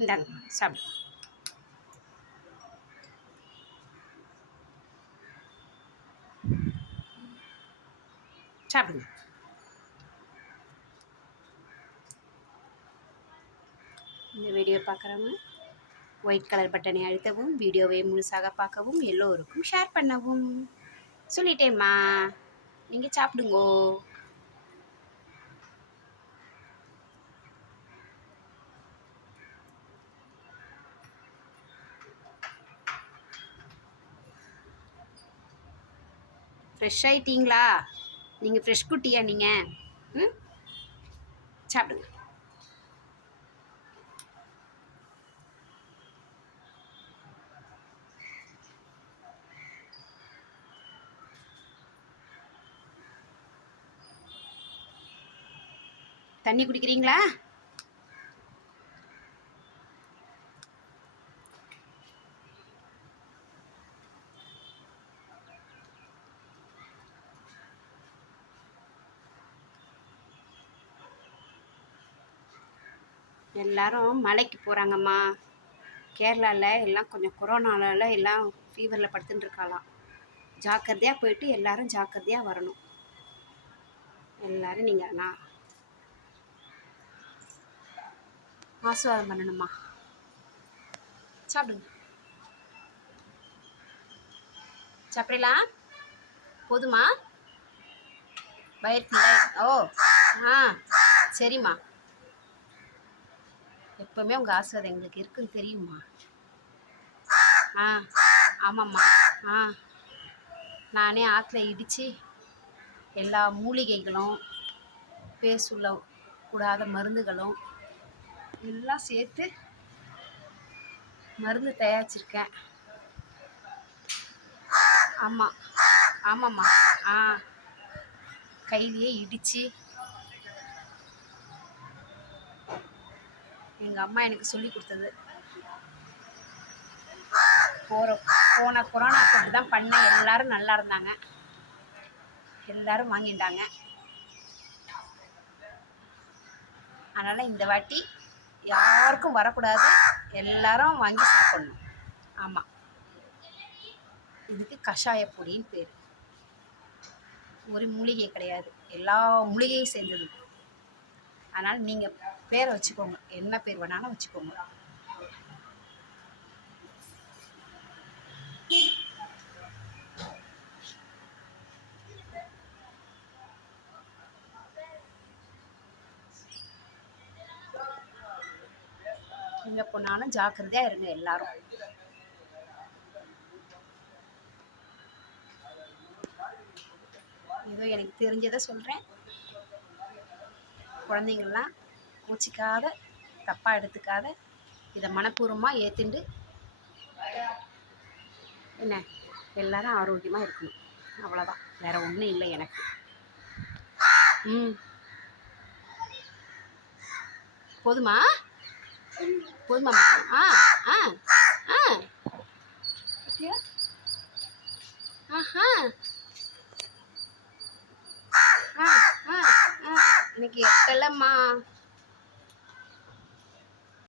இந்தாங்க சாப்பிடு. சாப்பிடுங்க. இந்த வீடியோ பார்க்குறவங்க ஒயிட் கலர் பட்டனை அழுத்தவும் வீடியோவை முழுசாக பார்க்கவும் எல்லோருக்கும் ஷேர் பண்ணவும். சொல்லிட்டேம்மா. நீங்கள் சாப்பிடுங்கோ. ஃப்ரெஷ் ஆயிட்டீங்களா? நீங்கள் ஃப்ரெஷ் குட்டியா நீங்கள் ம்? சாப்பிடுங்க. தண்ணி குடிக்கிறீங்களா? எல்லாரும் மலைக்கு போகிறாங்கம்மா கேரளாவில் எல்லாம் கொஞ்சம் கொரோனாவில் எல்லாம் ஃபீவரில் படுத்துட்டு இருக்காளாம். ஜாக்கிரதையாக போயிட்டு எல்லாரும் ஜாக்கிரதையாக வரணும். எல்லாரும் நீங்கள் நான் ஆசீர்வாதம் பண்ணணுமா சாப்பிடுங்க. சாப்பிடலாம் போதுமா? வயிற்று ஓ ஆ சரிம்மா. எப்போவுமே உங்கள் ஆசீர்வாதம் எங்களுக்கு இருக்குன்னு தெரியுமா ஆ ஆமாம்மா. ஆ நானே ஆற்றுல இடித்து எல்லா மூலிகைகளும் பேசுள்ள கூடாத மருந்துகளும் எல்லாம் சேர்த்து மருந்து தயாரிச்சிருக்கேன். ஆமாம் ஆமாம்மா. ஆ கையிலேயே இடித்து எங்கள் அம்மா எனக்கு சொல்லி கொடுத்தது. போகிற போன கொரோனாக்கு அப்படி தான் பண்ணேன் எல்லாரும் நல்லா இருந்தாங்க. எல்லாரும் வாங்கிட்டாங்க. அதனால் இந்த வாட்டி யாருக்கும் வரக்கூடாது. எல்லாரும் வாங்கி சாப்பிடணும். ஆமாம் இதுக்கு கஷாய பொடின்னு பேர். ஒரு மூலிகை கிடையாது. எல்லா மூலிகையும் சேர்ந்தது. அதனால் நீங்கள் பேரை வச்சுக்கோங்க. என்ன பேர் வேணாலும் வச்சுக்கோங்க. எங்கே போனாலும் ஜாக்கிரதையாக இருங்க எல்லாரும். ஏதோ எனக்கு தெரிஞ்சதை சொல்கிறேன் குழந்தைங்கள்லாம் மூச்சிக்காத தப்பாக எடுத்துக்காத இதை மனப்பூர்வமாக ஏற்றுண்டு என்ன எல்லாரும் ஆரோக்கியமாக இருக்கணும். அவ்வளோதான் வேறு ஒன்றும் இல்லை எனக்கு. ம். போதுமா? போதுமா ஆ ஆ ஆ. ஆஹா. இன்னைக்கு எட்டலம்மா